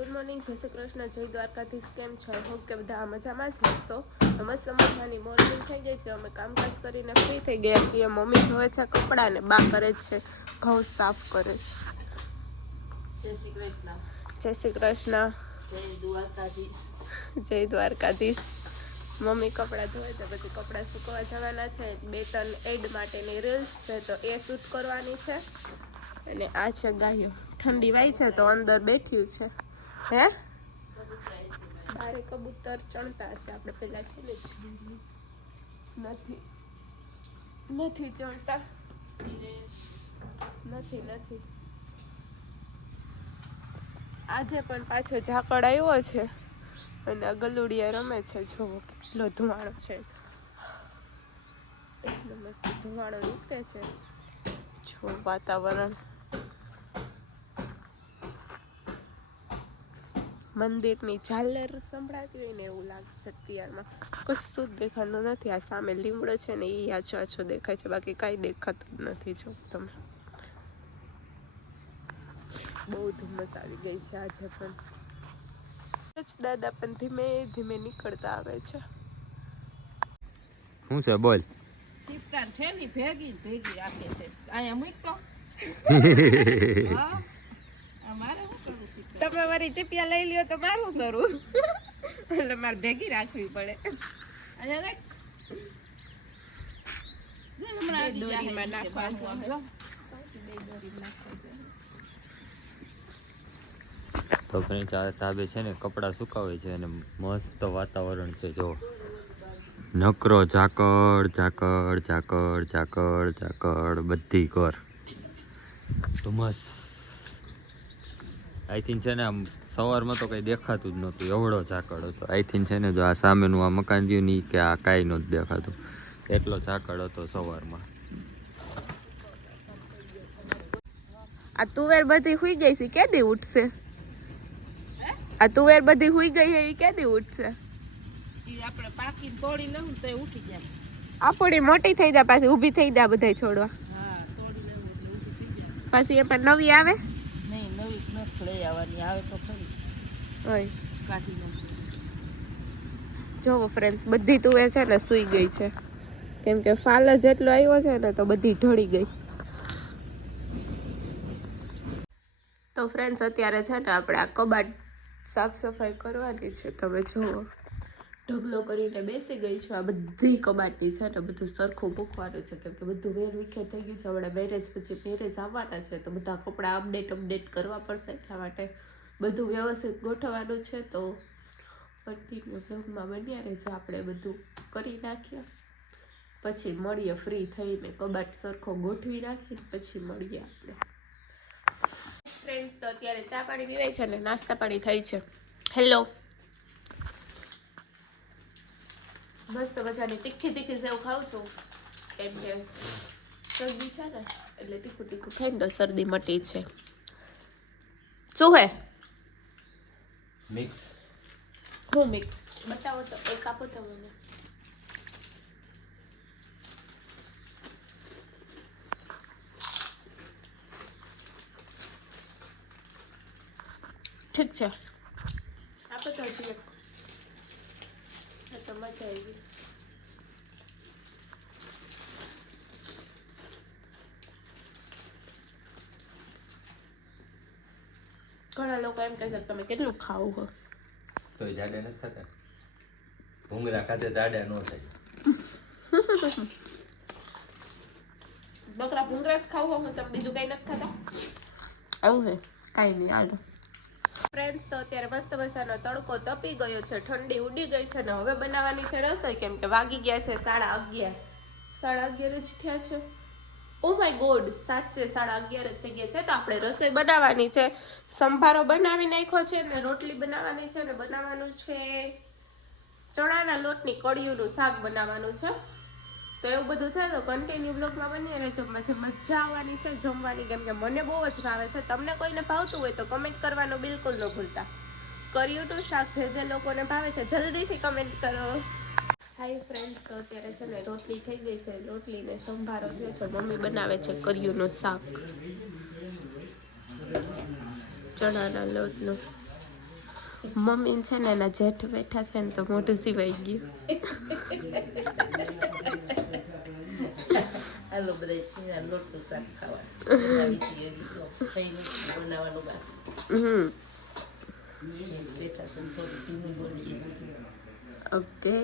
Good morning, જય શ્રી કૃષ્ણ, જય દ્વારકાધીશ. કેમ છો? હોપ કે બધા મજામાં જ હશો. મસ્ત મજાની મોર્નિંગ થઈ ગઈ છે. અમે કામકાજ કરીને ફ્રી થઈ ગયા છીએ. મમ્મી ધોવે છે કપડાં ને બા કરે છે ઘઉં સાફ કરે. જય શ્રી કૃષ્ણ. જય શ્રી કૃષ્ણ. જય દ્વારકાધીશ. જય દ્વારકાધીશ. મમ્મી કપડાં ધોવે છે, પછી કપડાં સુકવવા જવાના છે. 2-3 એડ માટેની રીલ્સ છે તો એ શૂટ કરવાની છે. અને આ છે ગાયો. ઠંડી વાય છે તો અંદર બેઠ્યું છે. હે બારે કબૂતર ચણતા હશે. આપણે પેલા છે ને નથી ચણતા. નથી આજે પણ પાછો ઝાકળ આવ્યો છે અને આ ગલુડિયા રમે છે. જોવો કેટલો ધુવાણો છે. એટલો મસ્ત ધુવાણો નીકળે છે. જો વાતાવરણ મંદિરની ઝાલર સંભળાતી હોય ને એવું લાગે છે. અત્યારમાં કશું જ દેખાતું નથી. આ સામે લીમડો છે ને એ આછો આછો દેખાય છે, બાકી કાંઈ દેખાતું જ નથી. જો તમે બહુ ધુમ્મસ આવી ગઈ છે આજે પણ. દાદા પણ ધીમે ધીમે નીકળતા આવે છે. શું છે બોલ? શિફ્ટાર થેલી ભેગી રાખે છે. અહીંયા મૂકતો મારે શું કરવું? તમે મારી ચીપિયા લઈ લ્યો તો મારું કરું એટલે મારે ભેગી રાખવી પડે. દોરીમાં નાખવાનું. તો ફ્રેન્ડ આ તાબે છે ને કપડાં સુકાવે છે અને મસ્ત વાતાવરણ છે. જો નકરો ઝાકળ બધી કર ધુમ્મસ. આઈ થિંક છે ને આમ સવારમાં તો કંઈ દેખાતું જ નહોતું, એવડો ઝાકળ હતો. આઈ થિંક છે ને જો આ સામેનું આ મકાન રહ્યું નહીં કે આ કાંઈ નહોતું દેખાતું, એટલો ઝાકળ હતો સવારમાં. આ તુવેર બધી હુઈ ગઈ છે, કેદી ઉઠશે? આ તુવેર બધી હુઈ ગઈ છે, એ કેદી ઉઠશે? આપણે પાકી તોડી લેવું તો ઉઠી જાય. આપણી મોટી થઈ જાય, પાછી ઊભી થઈ જાય બધા છોડવા. હા, તોડી લેવું એટલે ઊભી થઈ જાય. પછી એ પણ નવી આવે નહીં, નવી નથી લઈ આવવાની. આવે તો ખરી હોય કાઢી નાખી. જોવો ફ્રેન્ડ્સ, બધી તુવેર છે ને સૂઈ ગઈ છે, કેમ કે ફાલ જ એટલો આવ્યો છે ને તો બધી ઢળી ગઈ. તો ફ્રેન્ડ્સ અત્યારે છે ને આપણે આ કબાટ સાફ સફાઈ કરવાની છે. તમે જુઓ ઢગલો કરીને બેસી ગઈ છું. આ બધી કબાટની છે ને બધું સરખું મૂકવાનું છે, કેમ કે બધું વેર વિખેર થઈ ગયું છે. હમણાં મેરેજ પછી મેરેજ આવવાના છે તો બધા કપડાં અપડેટ કરવા પડશે. એટલા માટે બધું વ્યવસ્થિત ગોઠવવાનું છે. તો કન્ટિન્યુ બ્લોગમાં બન્યા રહેજો. આપણે બધું કરી નાખીએ, પછી મળીએ ફ્રી થઈને. કબાટ સરખો ગોઠવી રાખીને પછી મળીએ આપણે. ફ્રેન્ડ્સ તો અત્યારે ચા પાણી પીવાય છે ને નાસ્તા પાણી થઈ છે. હેલો, મસ્ત મજાની તીખી સેવ ખાઉં છું, કેમ કે શરદી છે ને એટલે તીખું ખાઈને તો શરદી મટી છે. શું હે મિક્સ? હું મિક્સ બતાવો તો, એક આપો તો મને. ઠીક છે, આપો તો હજી એક. તો મજા આવી ગઈ. ઘણા લોકો એમ કહે છે તમે કેટલું ખાવું હો, તો જાડા નથી થતા. ભૂંગળા ખાતે જાડા ન થાય. બકરા ભૂંગળા જ ખાવું હોય, તમે બીજું કઈ નથી ખાતા? આવું હે, કાંઈ નહીં હાલો. ફ્રેન્ડ્સ તો અત્યારે મસ્ત મજાનો તડકો તપી ગયો છે, ઠંડી ઉડી ગઈ છે ને હવે બનાવવાની છે રસોઈ, કેમ કે વાગી ગયા છે 11:30. 11:30 જ થયા છે. ઓ માય ગોડ, સાચે 11:30 જ થઈ ગયા છે. તો આપણે રસોઈ બનાવવાની છે. સંભારો બનાવી નાખ્યો છે ને રોટલી બનાવવાની છે ને બનાવવાનું છે ચણાના લોટની કળિયુંનું શાક બનાવવાનું છે. તો એવું બધું છે. તો કન્ટિન્યુ બ્લોગમાં બની રહેજો. મજા આવવાની છે જમવાની, કેમ કે મને બહુ જ ભાવે છે. તમને કોઈને ભાવતું હોય તો કમેન્ટ કરવાનું બિલકુલ ન ભૂલતા. કળિયુંનું શાક જે લોકોને ભાવે છે જલ્દીથી કમેન્ટ કરો. હાય ફ્રેન્ડ્સ, તો અત્યારે છે ને રોટલી થઈ ગઈ છે. રોટલી ને સંભારો થયો છે. મમ્મી બનાવે છે કળિયુંનું શાક ચણાના લોટનું. મમ્મી છે ને એના જેઠ બેઠા છે ને તો મોઢું સિવાય ગયું. હાલો બધા છીણા લોટનું શાક ખાવા બનાવી છીએ હજી તો થઈ બનાવવાનું બાકી બેઠા છે ને થોડું ધીમું બોલીએ છીએ. ઓકે.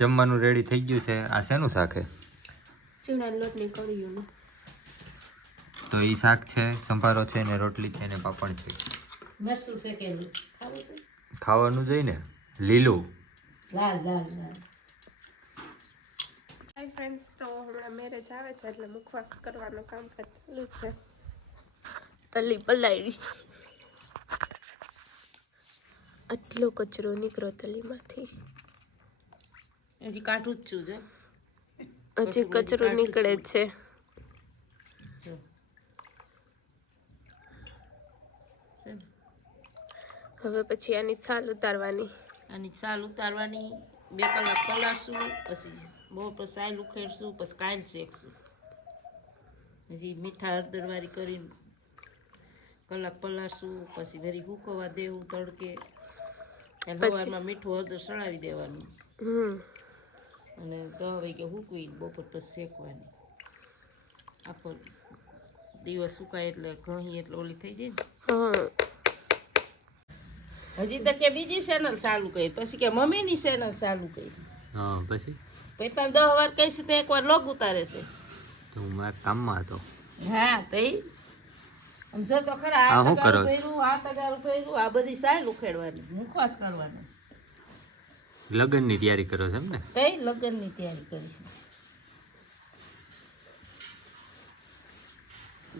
જમવાનું રેડી થઈ ગયું છે. આ શેનું શાક છે? ચીણા લોટની કળીઓનું. તો એ શાક છે, સંભારો છે ને રોટલી છે ને પાપડ છે. મરસું છે કે નહીં ખાવું છે? ખાવાનું જોઈ ને લીલું. લાલ લાલ લાલ. હાય ફ્રેન્ડ્સ, તો હમણાં મેરેજ આવે છે એટલે મુખવાસ કરવાનું કામકાજ ચાલુ છે. તલી પલાળી. આટલો કચરો નીકળો તલીમાંથી. હજી કાઢું જ છું જો. હજી કચરો નીકળે જ છે. જો હવે પછી આની છાલ ઉતારવાની. આની છાલ ઉતારવાની, 2 કલાક પલાળશું, પછી બહુ પછી સાલ ઉખેડશું, પછી કાંઈ શેકશું. હજી મીઠા હળદરવાળી કરીને કલાક પલાળશું, પછી ફરી સૂકવવા દેવું તડકે. સવારમાં મીઠું હળદર સળાવી દેવાનું અને 10 વાગે સૂકવી બપોર પછી શેકવાની. આખો દિવસ સુકાય એટલે ઘણી એટલે ઓલી થઈ જાય ને. હજી તો કે બીજી ચેનલ ચાલુ કરી, પછી કે મમ્મીની ચેનલ ચાલુ કરી. હા પછી પછી તમે 10 વાર કહીશ તો એકવાર લોગ ઉતારે છે. તો હું આ કામમાં હતો. હા તો આમ જો તો ખરા આ આ શું કરો છો? તગારું ફેર્યું, આ બધી સાલ ઉખેડવાની, મુખવાસ કરવાનો. લગ્નની તૈયારી કરો છો એમ ને? તઈ લગ્નની તૈયારી કરીશ.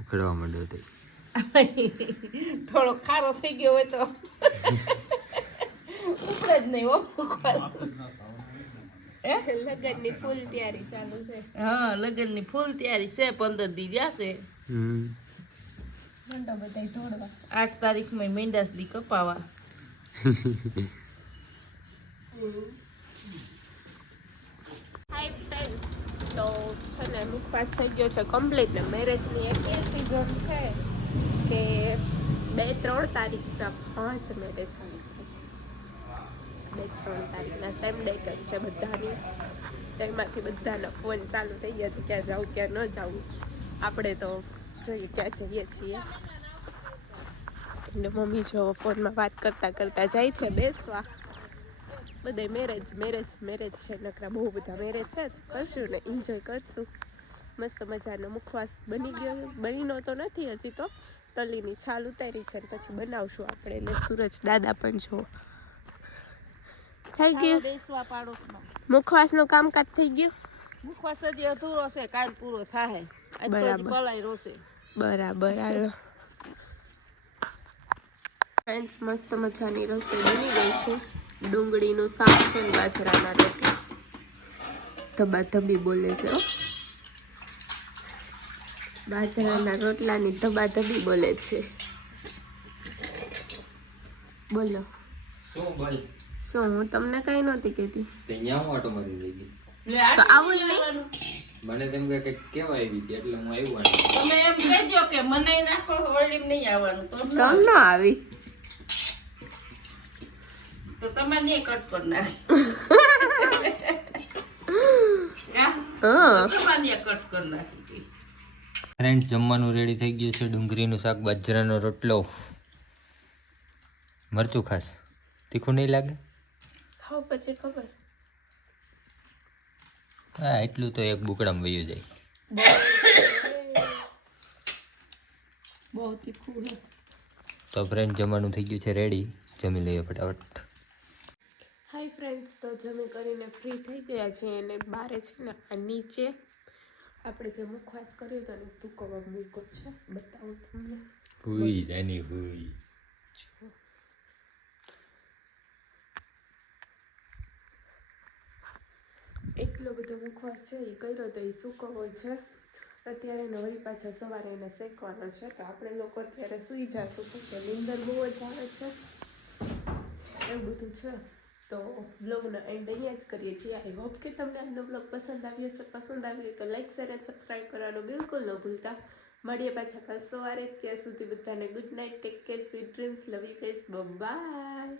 ઉખેડવા માંડ્યો તો થોડો ખારો થઈ ગયો હોય તો ઉપડે જ નહીં હો મુખવાસ. લગ્નની ફૂલ તૈયારી ચાલુ છે. હા લગ્નની ફૂલ તૈયારી છે. 15 દી જશે. 8 તારીખમાં મેંડાસ દી કપાવા. હાય ફ્રેન્ડ્સ, તો છે ને મુખવાસ થઈ ગયો છે કમ્પ્લીટ ને મેરેજની એક એ સિઝન છે કે 2-3 તારીખના 5 મેરેજ આવી ગયા છે. 2-3 તારીખના સેમ ડેટ જ છે બધાની. તેમાંથી બધાના ફોન ચાલુ થઈ ગયા છે ક્યાં જાઉં ક્યાં ન જાઉં. આપણે તો જોઈએ ક્યાં જઈએ છીએ. એટલે મમ્મી જો ફોનમાં વાત કરતાં કરતાં જાય છે બેસવા. બધે મેરેજ મેરેજ મેરેજ છે, નકરા બહુ બધા મેરેજ છે. કરશું ને એન્જોય કરશું. મસ્ત મજાનો મુખવાસ બની ગયો, બનીનો તો નથી હજી તો. તલીની છાલ ઉતારી છે ને પછી બનાવશું આપણે. એટલે સૂરજ દાદા પણ જો થઈ ગયું. બેસવા પાડોશમાં મુખવાસનું કામકાજ થઈ ગયું. મુખવાસ હજી અધૂરો છે, કાલ પૂરો થાય. આજ તો હજી બરાબર. પલાઈ રોશે. બરાબર. હાલો ફ્રેન્ડ્સ, મસ્ત મજાની રસોઈ બની ગઈ છે. ડુંગળીનું શાક છે ને બાજરાના રોટલા. ધબાધબી બોલે છે હો. બાજરાના રોટલાની ધબાધબી બોલે છે. બોલો શું બોલ? શું હું તમને કઈ નહોતી કહેતી? તે ન્યા હું આટો મારી લઈ ગઈ. તો આવું જ નહીં. મને તેમ કે કંઈક કેવા આવી હતી એટલે હું આવ્યો નહીં. તમે એમ કહેજો કે મને નાખો વળીમ નહીં આવવાનું તો ન તમ ન આવી. તો તમે નહીં કટ કર નાખ. હા તમારે કટ કર નાખી. ફ્રેન્ડ, જમવાનું રેડી થઈ ગયું છે. ડુંગળીનું શાક, બાજરાનો રોટલો, મરચું ખાસ. તીખું નહીં લાગે? ખાવ પછી ખબર. હા, એટલું તો એક બુકડામાં વયું જાય. બહુ તીખું છે. તો ફ્રેન્ડ, જમવાનું થઈ ગયું છે રેડી. જમી લઈએ ફટાફટ. હાય ફ્રેન્ડ્સ, તો જમી કરીને ફ્રી થઈ ગયા છે અને બારે છે ને આ નીચે આપણે જે મુખવાસ કર્યો હતો ને સૂકવવા મૂક્યો છે. બતાવું તમને. હુઈ જાની હુઈ. એટલો બધો મુખવાસ છે એ કર્યો તો એ સૂકવો છે. અત્યારે ને વળી પાછા સવારે એને શેકવાનો છે. તો આપણે લોકો અત્યારે સૂઈ જશું કે નીંદર બહુ જ આવે છે. એવું બધું છે. તો બ્લોગનો એન્ડ અહીંયા જ કરીએ છીએ. આઈ હોપ કે તમને આજનો બ્લોગ પસંદ આવ્યો હશે. પસંદ આવ્યો તો લાઈક, શેર અને સબસ્ક્રાઈબ કરવાનું બિલકુલ ન ભૂલતા. મળીએ પાછા કાલ સવારે. ત્યાં સુધી બધાને good night, take care, sweet dreams, love you guys, by.